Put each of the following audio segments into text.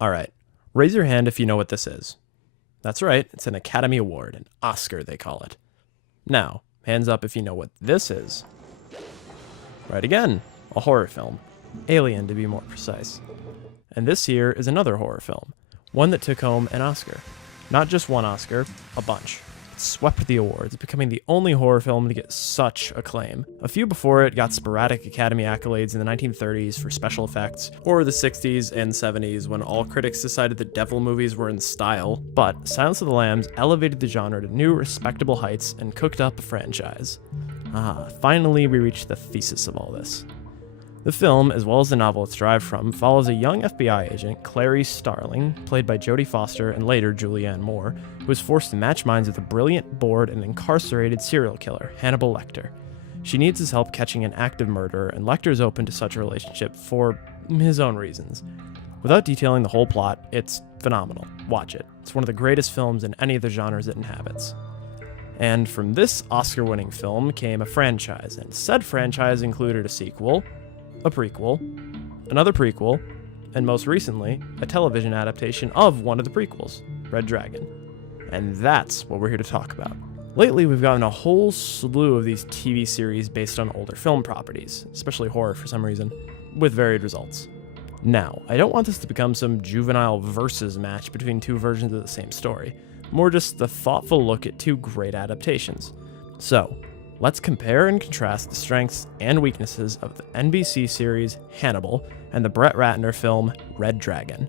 Alright, raise your hand if you know what this is. That's right, it's an Academy Award, an Oscar they call it. Now, hands up if you know what this is. Right again, a horror film. Alien, to be more precise. And this here is another horror film, one that took home an Oscar. Not just one Oscar, a bunch. It swept the awards, becoming the only horror film to get such acclaim. A few before it got sporadic Academy accolades in the 1930s for special effects, or the 60s and 70s when all critics decided that devil movies were in style, but Silence of the Lambs elevated the genre to new, respectable heights and cooked up a franchise. Finally we reached the thesis of all this. The film, as well as the novel it's derived from, follows a young FBI agent, Clarice Starling, played by Jodie Foster and later Julianne Moore, who is forced to match minds with a brilliant, bored, and incarcerated serial killer, Hannibal Lecter. She needs his help catching an active murderer, and Lecter is open to such a relationship for his own reasons. Without detailing the whole plot, it's phenomenal. Watch it. It's one of the greatest films in any of the genres it inhabits. And from this Oscar-winning film came a franchise, and said franchise included a sequel, a prequel, another prequel, and most recently, a television adaptation of one of the prequels, Red Dragon. And that's what we're here to talk about. Lately, we've gotten a whole slew of these TV series based on older film properties, especially horror for some reason, with varied results. Now, I don't want this to become some juvenile versus match between two versions of the same story, more just a thoughtful look at two great adaptations. So, let's compare and contrast the strengths and weaknesses of the NBC series Hannibal and the Brett Ratner film Red Dragon.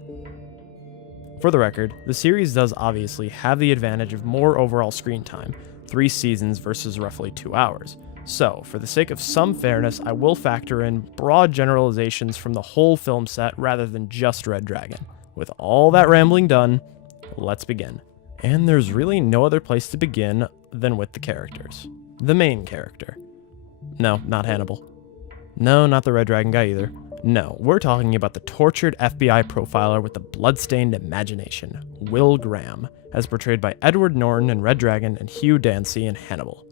For the record, the series does obviously have the advantage of more overall screen time, 3 seasons versus roughly 2 hours. So, for the sake of some fairness, I will factor in broad generalizations from the whole film set rather than just Red Dragon. With all that rambling done, let's begin. And there's really no other place to begin than with the characters. The main character. No, not Hannibal. No, not the Red Dragon guy either. No, we're talking about the tortured FBI profiler with the bloodstained imagination, Will Graham, as portrayed by Edward Norton in Red Dragon and Hugh Dancy in Hannibal.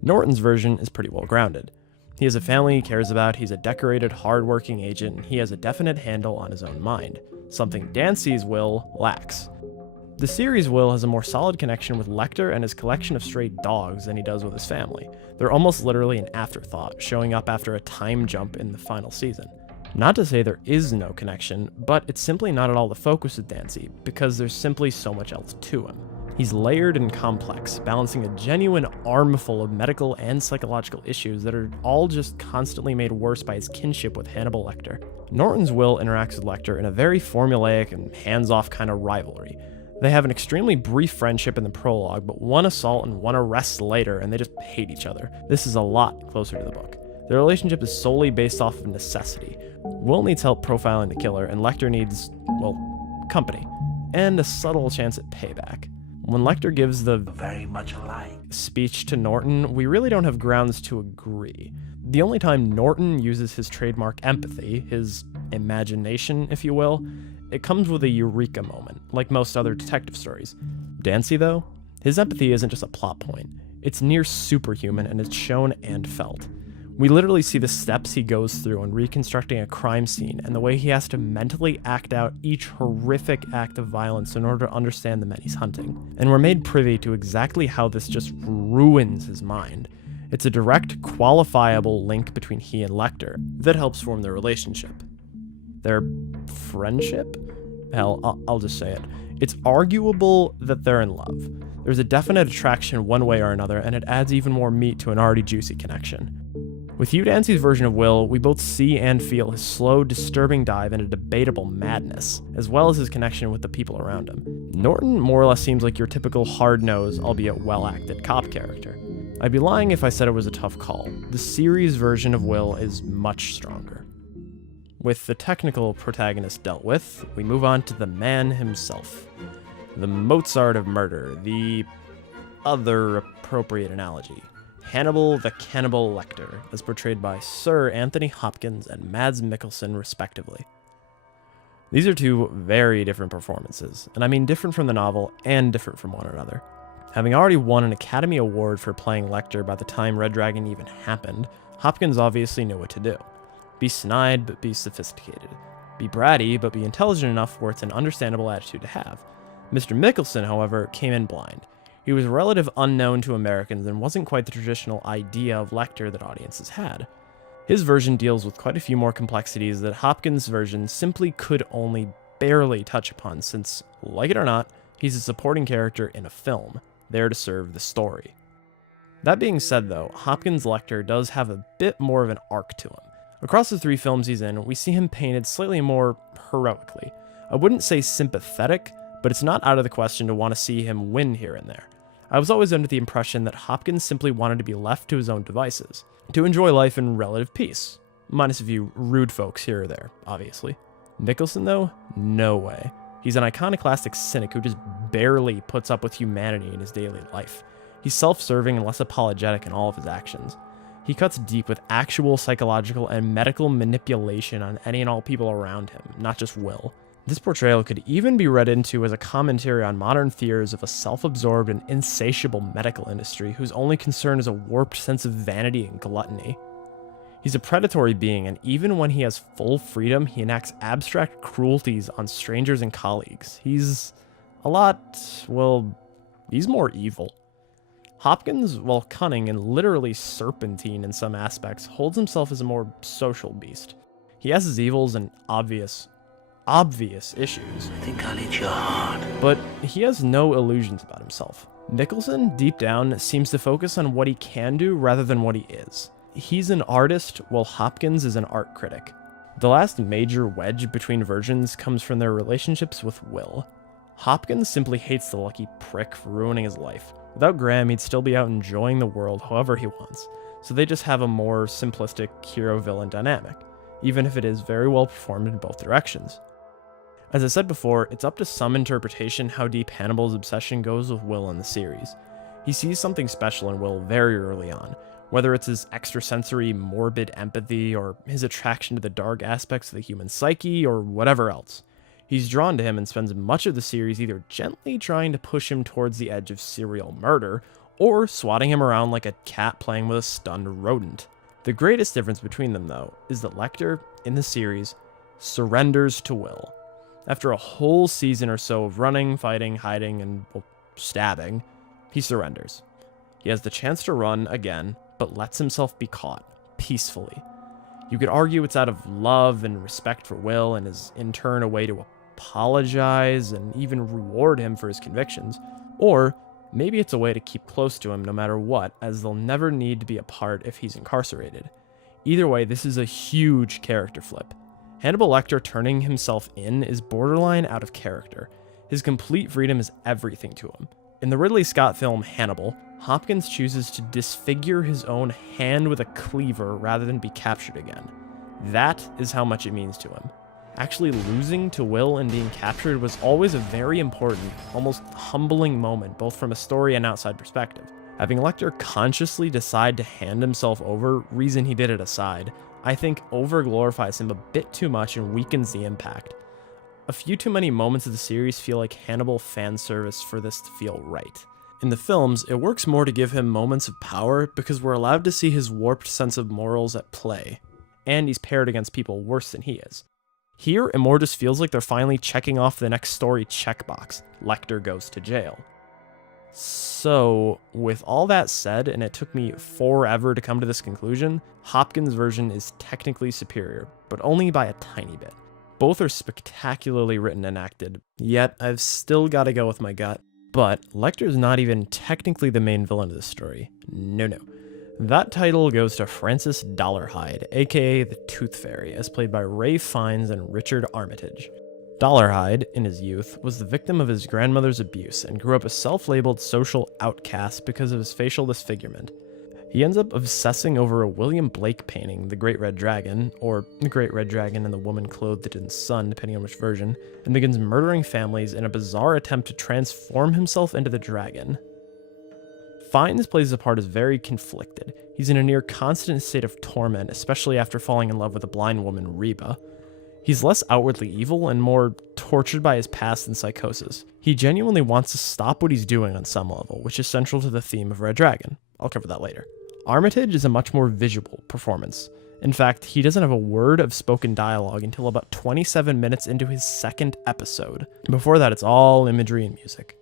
Norton's version is pretty well grounded. He has a family he cares about, he's a decorated, hard-working agent, and he has a definite handle on his own mind, something Dancy's Will lacks. The series' Will has a more solid connection with Lecter and his collection of stray dogs than he does with his family. They're almost literally an afterthought, showing up after a time jump in the final season. Not to say there is no connection, but it's simply not at all the focus of Dancy, because there's simply so much else to him. He's layered and complex, balancing a genuine armful of medical and psychological issues that are all just constantly made worse by his kinship with Hannibal Lecter. Norton's Will interacts with Lecter in a very formulaic and hands-off kind of rivalry. They have an extremely brief friendship in the prologue, but one assault and one arrest later, and they just hate each other. This is a lot closer to the book. Their relationship is solely based off of necessity. Will needs help profiling the killer, and Lecter needs, well, company, and a subtle chance at payback. When Lecter gives the very much alike speech to Norton, we really don't have grounds to agree. The only time Norton uses his trademark empathy, his imagination, if you will, it comes with a eureka moment, like most other detective stories. Dancy, though, his empathy isn't just a plot point. It's near superhuman, and it's shown and felt. We literally see the steps he goes through in reconstructing a crime scene and the way he has to mentally act out each horrific act of violence in order to understand the men he's hunting. And we're made privy to exactly how this just ruins his mind. It's a direct, qualifiable link between he and Lecter that helps form their relationship. Their friendship? Hell, I'll just say it. It's arguable that they're in love. There's a definite attraction one way or another, and it adds even more meat to an already juicy connection. With Hugh Dancy's version of Will, we both see and feel his slow, disturbing dive into debatable madness, as well as his connection with the people around him. Norton more or less seems like your typical hard-nosed, albeit well-acted cop character. I'd be lying if I said it was a tough call. The series version of Will is much stronger. With the technical protagonist dealt with, we move on to the man himself. The Mozart of murder, the other appropriate analogy. Hannibal the Cannibal Lecter, as portrayed by Sir Anthony Hopkins and Mads Mikkelsen, respectively. These are two very different performances, and I mean different from the novel and different from one another. Having already won an Academy Award for playing Lecter by the time Red Dragon even happened, Hopkins obviously knew what to do. Be snide, but be sophisticated. be bratty, but be intelligent enough where it's an understandable attitude to have. Mr. Mickelson, however, came in blind. He was a relative unknown to Americans and wasn't quite the traditional idea of Lecter that audiences had. His version deals with quite a few more complexities that Hopkins' version simply could only barely touch upon since, like it or not, he's a supporting character in a film, there to serve the story. That being said though, Hopkins' Lecter does have a bit more of an arc to him. Across the 3 films he's in, we see him painted slightly more heroically. I wouldn't say sympathetic, but it's not out of the question to want to see him win here and there. I was always under the impression that Hopkins simply wanted to be left to his own devices, to enjoy life in relative peace. Minus a few rude folks here or there, obviously. Nicholson though? No way. He's an iconoclastic cynic who just barely puts up with humanity in his daily life. He's self-serving and less apologetic in all of his actions. He cuts deep with actual psychological and medical manipulation on any and all people around him, not just Will. This portrayal could even be read into as a commentary on modern fears of a self-absorbed and insatiable medical industry whose only concern is a warped sense of vanity and gluttony. He's a predatory being, and even when he has full freedom, he enacts abstract cruelties on strangers and colleagues. He's he's more evil. Hopkins, while cunning and literally serpentine in some aspects, holds himself as a more social beast. He has his evils and obvious issues. I think I'll eat your heart. But he has no illusions about himself. Nicholson, deep down, seems to focus on what he can do rather than what he is. He's an artist, while Hopkins is an art critic. The last major wedge between versions comes from their relationships with Will. Hopkins simply hates the lucky prick for ruining his life. Without Graham, he'd still be out enjoying the world however he wants, so they just have a more simplistic hero-villain dynamic, even if it is very well performed in both directions. As I said before, it's up to some interpretation how deep Hannibal's obsession goes with Will in the series. He sees something special in Will very early on, whether it's his extrasensory morbid empathy or his attraction to the dark aspects of the human psyche or whatever else. He's drawn to him and spends much of the series either gently trying to push him towards the edge of serial murder or swatting him around like a cat playing with a stunned rodent. The greatest difference between them, though, is that Lecter, in the series, surrenders to Will. After a whole season or so of running, fighting, hiding, and stabbing, he surrenders. He has the chance to run again, but lets himself be caught, peacefully. You could argue it's out of love and respect for Will and is in turn a way to apologize and even reward him for his convictions, or maybe it's a way to keep close to him no matter what, as they'll never need to be apart if he's incarcerated. Either way, this is a huge character flip. Hannibal Lecter turning himself in is borderline out of character. His complete freedom is everything to him. In the Ridley Scott film Hannibal, Hopkins chooses to disfigure his own hand with a cleaver rather than be captured again. That is how much it means to him. Actually losing to Will and being captured was always a very important, almost humbling moment, both from a story and outside perspective. Having Lecter consciously decide to hand himself over, reason he did it aside, I think over-glorifies him a bit too much and weakens the impact. A few too many moments of the series feel like Hannibal fan service for this to feel right. In the films, it works more to give him moments of power because we're allowed to see his warped sense of morals at play, and he's paired against people worse than he is. Here, it more just feels like they're finally checking off the next story checkbox. Lecter goes to jail. So, with all that said, and it took me forever to come to this conclusion, Hopkins' version is technically superior, but only by a tiny bit. Both are spectacularly written and acted, yet I've still got to go with my gut. But Lecter's not even technically the main villain of the story. No. That title goes to Francis Dolarhyde, aka the Tooth Fairy, as played by Ray Fiennes and Richard Armitage. Dolarhyde, in his youth, was the victim of his grandmother's abuse and grew up a self-labeled social outcast because of his facial disfigurement. He ends up obsessing over a William Blake painting, The Great Red Dragon, or The Great Red Dragon and the Woman Clothed in Sun, depending on which version, and begins murdering families in a bizarre attempt to transform himself into the dragon. Fiennes plays the part as very conflicted. He's in a near constant state of torment, especially after falling in love with a blind woman, Reba. He's less outwardly evil and more tortured by his past and psychosis. He genuinely wants to stop what he's doing on some level, which is central to the theme of Red Dragon. I'll cover that later. Armitage is a much more visual performance. In fact, he doesn't have a word of spoken dialogue until about 27 minutes into his second episode. Before that, it's all imagery and music.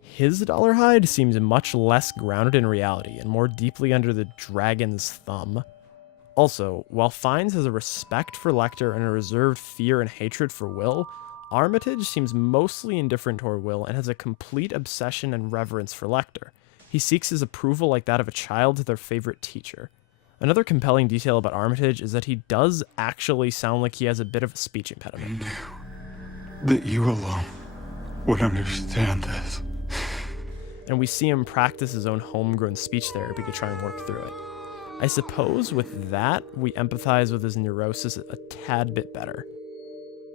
His Dolarhyde seems much less grounded in reality and more deeply under the dragon's thumb. Also, while Fiennes has a respect for Lecter and a reserved fear and hatred for Will, Armitage seems mostly indifferent toward Will and has a complete obsession and reverence for Lecter. He seeks his approval like that of a child to their favorite teacher. Another compelling detail about Armitage is that he does actually sound like he has a bit of a speech impediment. I knew that you alone would understand this. And we see him practice his own homegrown speech therapy to try and work through it. I suppose with that, we empathize with his neurosis a tad bit better.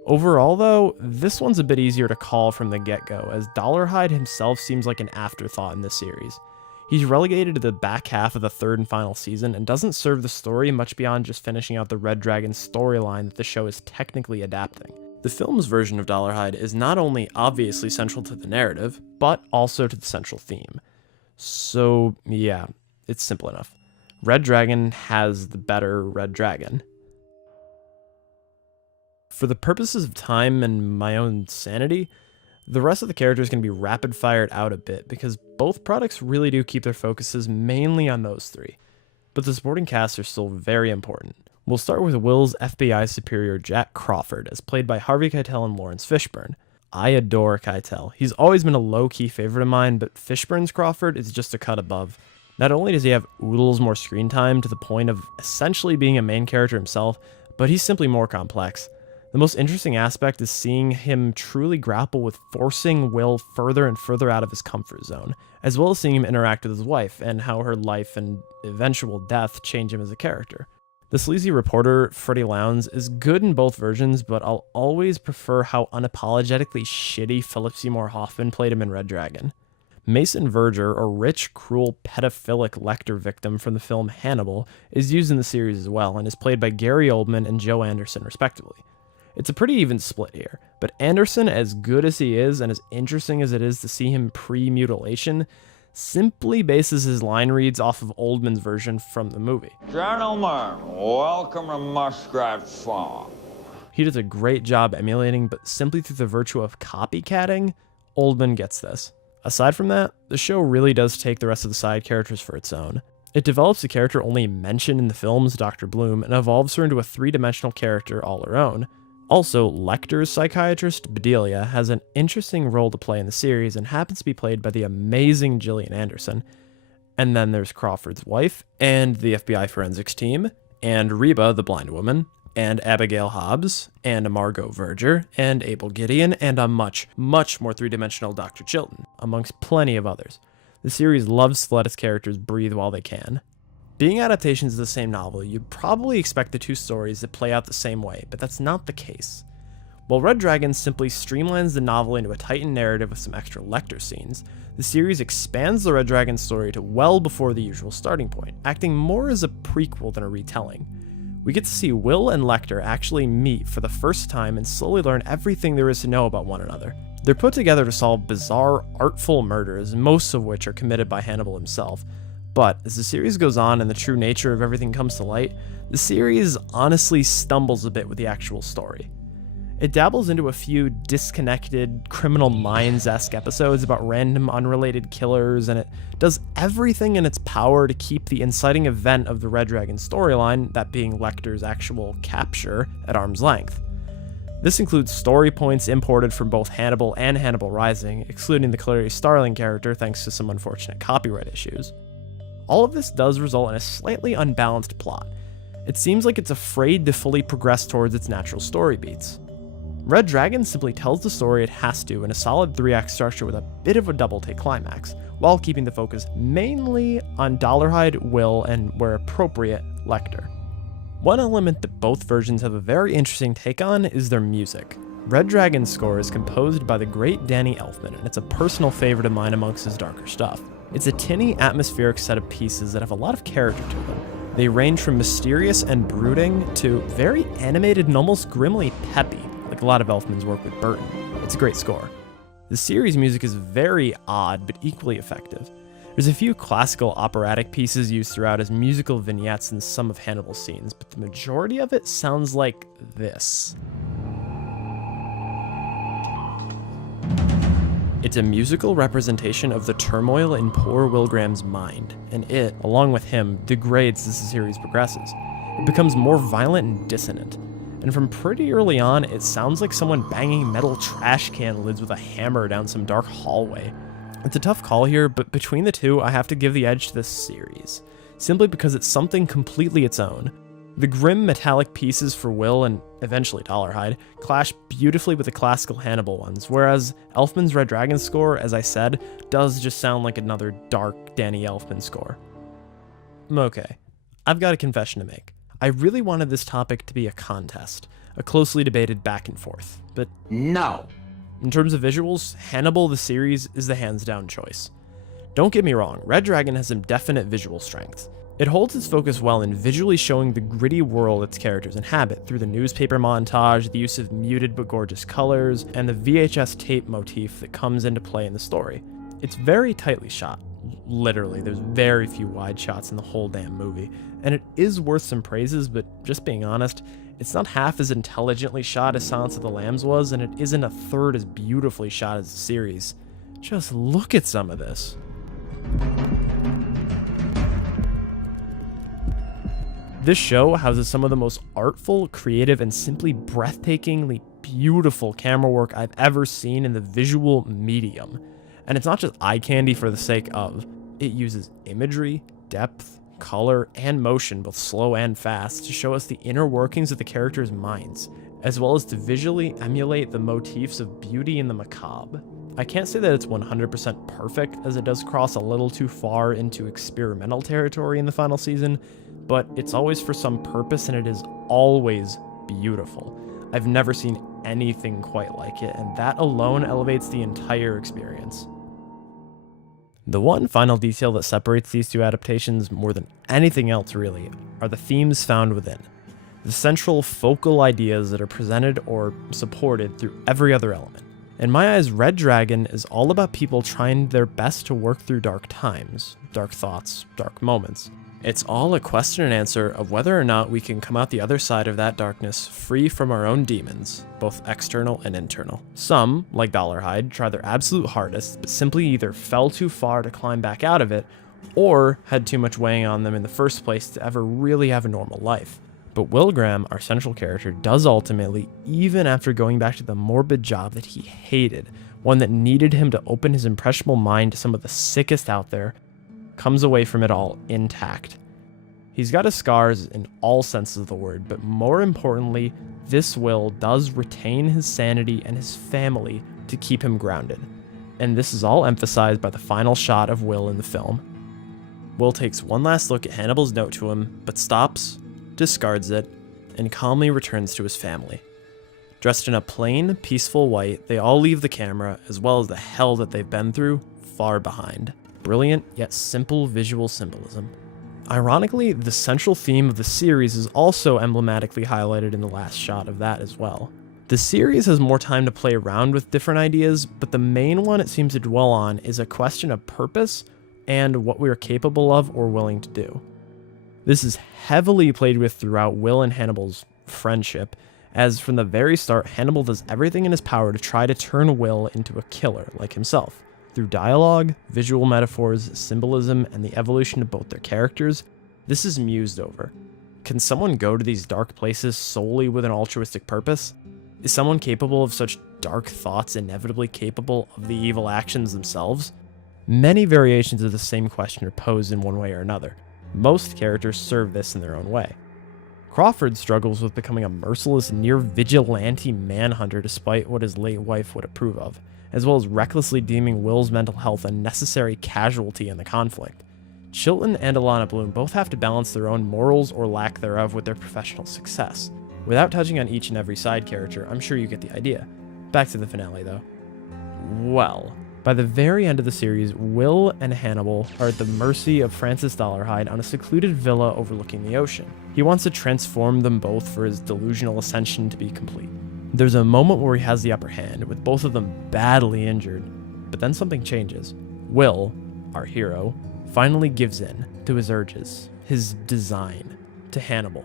Overall though, this one's a bit easier to call from the get-go, as Dolarhyde himself seems like an afterthought in this series. He's relegated to the back half of the third and final season and doesn't serve the story much beyond just finishing out the Red Dragon storyline that the show is technically adapting. The film's version of Dolarhyde is not only obviously central to the narrative, but also to the central theme. So yeah, it's simple enough. Red Dragon has the better Red Dragon. For the purposes of time and my own sanity, the rest of the characters can be rapid-fired out a bit because both products really do keep their focuses mainly on those three. But the supporting casts are still very important. We'll start with Will's FBI superior Jack Crawford, as played by Harvey Keitel and Lawrence Fishburne. I adore Keitel. He's always been a low-key favorite of mine, but Fishburne's Crawford is just a cut above. Not only does he have oodles more screen time to the point of essentially being a main character himself, but he's simply more complex. The most interesting aspect is seeing him truly grapple with forcing Will further and further out of his comfort zone, as well as seeing him interact with his wife and how her life and eventual death change him as a character. The sleazy reporter, Freddie Lowndes, is good in both versions, but I'll always prefer how unapologetically shitty Philip Seymour Hoffman played him in Red Dragon. Mason Verger, a rich, cruel, pedophilic Lecter victim from the film Hannibal, is used in the series as well, and is played by Gary Oldman and Joe Anderson respectively. It's a pretty even split here, but Anderson, as good as he is and as interesting as it is to see him pre-mutilation, simply bases his line reads off of Oldman's version from the movie. Gentlemen, welcome to Muskrat Farm. He does a great job emulating, but simply through the virtue of copycatting, Oldman gets this. Aside from that, the show really does take the rest of the side characters for its own. It develops a character only mentioned in the films, Dr. Bloom, and evolves her into a three-dimensional character all her own. Also, Lecter's psychiatrist, Bedelia, has an interesting role to play in the series and happens to be played by the amazing Gillian Anderson. And then there's Crawford's wife, and the FBI forensics team, and Reba, the blind woman, and Abigail Hobbs, and Margot Verger, and Abel Gideon, and a much, much more three-dimensional Dr. Chilton, amongst plenty of others. The series loves to let its characters breathe while they can. Being adaptations of the same novel, you'd probably expect the two stories to play out the same way, but that's not the case. While Red Dragon simply streamlines the novel into a tightened narrative with some extra Lecter scenes, the series expands the Red Dragon story to well before the usual starting point, acting more as a prequel than a retelling. We get to see Will and Lecter actually meet for the first time and slowly learn everything there is to know about one another. They're put together to solve bizarre, artful murders, most of which are committed by Hannibal himself. But as the series goes on and the true nature of everything comes to light, the series honestly stumbles a bit with the actual story. It dabbles into a few disconnected Criminal Minds-esque episodes about random unrelated killers, and it does everything in its power to keep the inciting event of the Red Dragon storyline, that being Lecter's actual capture, at arm's length. This includes story points imported from both Hannibal and Hannibal Rising, excluding the Clarice Starling character thanks to some unfortunate copyright issues. All of this does result in a slightly unbalanced plot. It seems like it's afraid to fully progress towards its natural story beats. Red Dragon simply tells the story it has to in a solid 3-act structure with a bit of a double-take climax, while keeping the focus mainly on Dolarhyde, Will, and, where appropriate, Lecter. One element that both versions have a very interesting take on is their music. Red Dragon's score is composed by the great Danny Elfman, and it's a personal favorite of mine amongst his darker stuff. It's a tinny, atmospheric set of pieces that have a lot of character to them. They range from mysterious and brooding to very animated and almost grimly peppy, like a lot of Elfman's work with Burton. It's a great score. The series music is very odd, but equally effective. There's a few classical operatic pieces used throughout as musical vignettes in some of Hannibal's scenes, but the majority of it sounds like this. It's a musical representation of the turmoil in poor Will Graham's mind, and it, along with him, degrades as the series progresses. It becomes more violent and dissonant, and from pretty early on, it sounds like someone banging metal trash can lids with a hammer down some dark hallway. It's a tough call here, but between the two, I have to give the edge to this series, simply because it's something completely its own. The grim metallic pieces for Will and eventually Dolarhyde clash beautifully with the classical Hannibal ones, whereas Elfman's Red Dragon score, as I said, does just sound like another dark Danny Elfman score. Okay, I've got a confession to make. I really wanted this topic to be a contest, a closely debated back and forth, but no. In terms of visuals, Hannibal the series is the hands-down choice. Don't get me wrong, Red Dragon has some definite visual strengths. It holds its focus well in visually showing the gritty world its characters inhabit through the newspaper montage, the use of muted but gorgeous colors, and the VHS tape motif that comes into play in the story. It's very tightly shot. Literally, there's very few wide shots in the whole damn movie, and it is worth some praises, but just being honest, it's not half as intelligently shot as Silence of the Lambs was, and it isn't a third as beautifully shot as the series. Just look at some of this. This show houses some of the most artful, creative, and simply breathtakingly beautiful camera work I've ever seen in the visual medium. And it's not just eye candy for the sake of. It uses imagery, depth, color, and motion, both slow and fast, to show us the inner workings of the characters' minds, as well as to visually emulate the motifs of beauty and the macabre. I can't say that it's 100% perfect, as it does cross a little too far into experimental territory in the final season, but it's always for some purpose and it is always beautiful. I've never seen anything quite like it, and that alone elevates the entire experience. The one final detail that separates these two adaptations more than anything else really are the themes found within. The central focal ideas that are presented or supported through every other element. In my eyes, Red Dragon is all about people trying their best to work through dark times, dark thoughts, dark moments. It's all a question and answer of whether or not we can come out the other side of that darkness free from our own demons, both external and internal. Some, like Dolarhyde, try their absolute hardest, but simply either fell too far to climb back out of it, or had too much weighing on them in the first place to ever really have a normal life. But Will Graham, our central character, does ultimately, even after going back to the morbid job that he hated, one that needed him to open his impressionable mind to some of the sickest out there, comes away from it all intact. He's got his scars in all senses of the word, but more importantly, this Will does retain his sanity and his family to keep him grounded. And this is all emphasized by the final shot of Will in the film. Will takes one last look at Hannibal's note to him, but stops, discards it, and calmly returns to his family. Dressed in a plain, peaceful white, they all leave the camera, as well as the hell that they've been through, far behind. Brilliant, yet simple visual symbolism. Ironically, the central theme of the series is also emblematically highlighted in the last shot of that as well. The series has more time to play around with different ideas, but the main one it seems to dwell on is a question of purpose and what we are capable of or willing to do. This is heavily played with throughout Will and Hannibal's friendship, as from the very start, Hannibal does everything in his power to try to turn Will into a killer like himself. Through dialogue, visual metaphors, symbolism, and the evolution of both their characters, this is mused over. Can someone go to these dark places solely with an altruistic purpose? Is someone capable of such dark thoughts inevitably capable of the evil actions themselves? Many variations of the same question are posed in one way or another. Most characters serve this in their own way. Crawford struggles with becoming a merciless, near-vigilante manhunter despite what his late wife would approve of, as well as recklessly deeming Will's mental health a necessary casualty in the conflict. Chilton and Alana Bloom both have to balance their own morals or lack thereof with their professional success. Without touching on each and every side character, I'm sure you get the idea. Back to the finale, though. Well, by the very end of the series, Will and Hannibal are at the mercy of Francis Dolarhyde on a secluded villa overlooking the ocean. He wants to transform them both for his delusional ascension to be complete. There's a moment where he has the upper hand, with both of them badly injured, but then something changes. Will, our hero, finally gives in to his urges, his design, to Hannibal.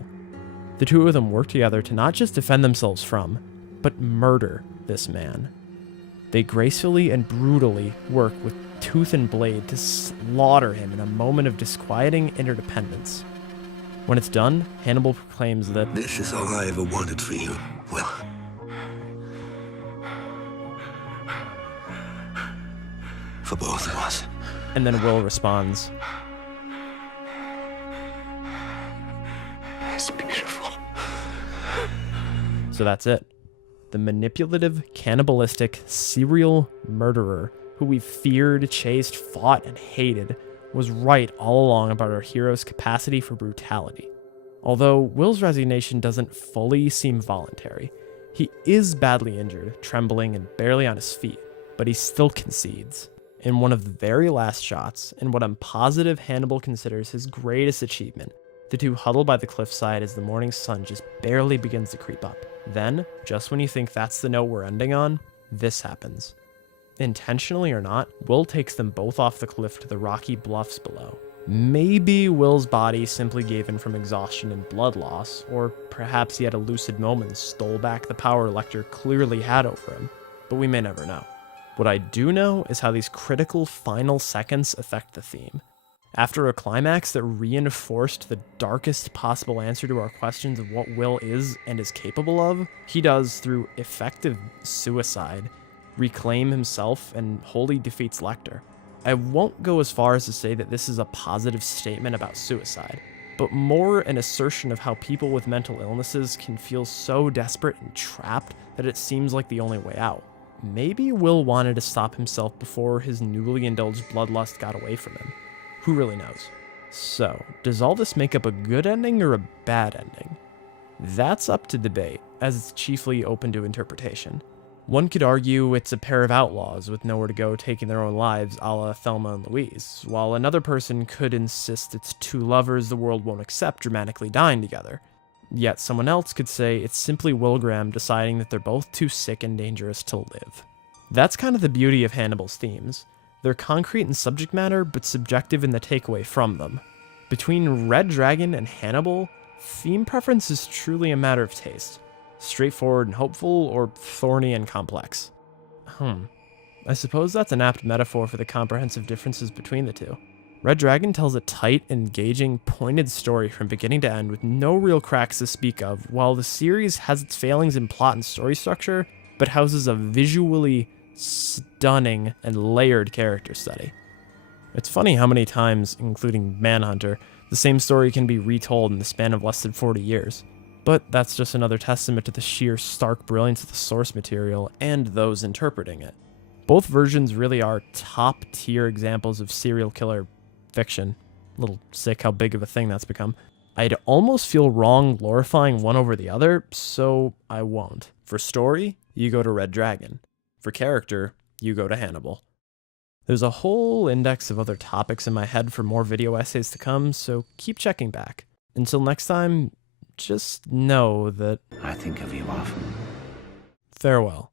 The two of them work together to not just defend themselves from, but murder this man. They gracefully and brutally work with tooth and blade to slaughter him in a moment of disquieting interdependence. When it's done, Hannibal proclaims that this is all I ever wanted for you, Will. For both of us. And then Will responds, It's beautiful. So that's it. The manipulative, cannibalistic, serial murderer who we feared, chased, fought, and hated was right all along about our hero's capacity for brutality. Although Will's resignation doesn't fully seem voluntary, he is badly injured, trembling, and barely on his feet, but he still concedes. In one of the very last shots, in what I'm positive Hannibal considers his greatest achievement, the two huddle by the cliffside as the morning sun just barely begins to creep up. Then, just when you think that's the note we're ending on, this happens. Intentionally or not, Will takes them both off the cliff to the rocky bluffs below. Maybe Will's body simply gave in from exhaustion and blood loss, or perhaps he had a lucid moment and stole back the power Lecter clearly had over him, but we may never know. What I do know is how these critical final seconds affect the theme. After a climax that reinforced the darkest possible answer to our questions of what Will is and is capable of, he does, through effective suicide, reclaim himself and wholly defeats Lecter. I won't go as far as to say that this is a positive statement about suicide, but more an assertion of how people with mental illnesses can feel so desperate and trapped that it seems like the only way out. Maybe Will wanted to stop himself before his newly indulged bloodlust got away from him. Who really knows? So, does all this make up a good ending or a bad ending? That's up to debate, as it's chiefly open to interpretation. One could argue it's a pair of outlaws with nowhere to go taking their own lives a la Thelma and Louise, while another person could insist it's two lovers the world won't accept dramatically dying together. Yet someone else could say it's simply Will Graham deciding that they're both too sick and dangerous to live. That's kind of the beauty of Hannibal's themes. They're concrete in subject matter, but subjective in the takeaway from them. Between Red Dragon and Hannibal, theme preference is truly a matter of taste. Straightforward and hopeful, or thorny and complex. I suppose that's an apt metaphor for the comprehensive differences between the two. Red Dragon tells a tight, engaging, pointed story from beginning to end with no real cracks to speak of, while the series has its failings in plot and story structure, but houses a visually stunning and layered character study. It's funny how many times, including Manhunter, the same story can be retold in the span of less than 40 years. But that's just another testament to the sheer stark brilliance of the source material and those interpreting it. Both versions really are top-tier examples of serial killer fiction. A little sick how big of a thing that's become. I'd almost feel wrong glorifying one over the other, so I won't. For story, you go to Red Dragon. For character, you go to Hannibal. There's a whole index of other topics in my head for more video essays to come, so keep checking back. Until next time, just know that I think of you often. farewell.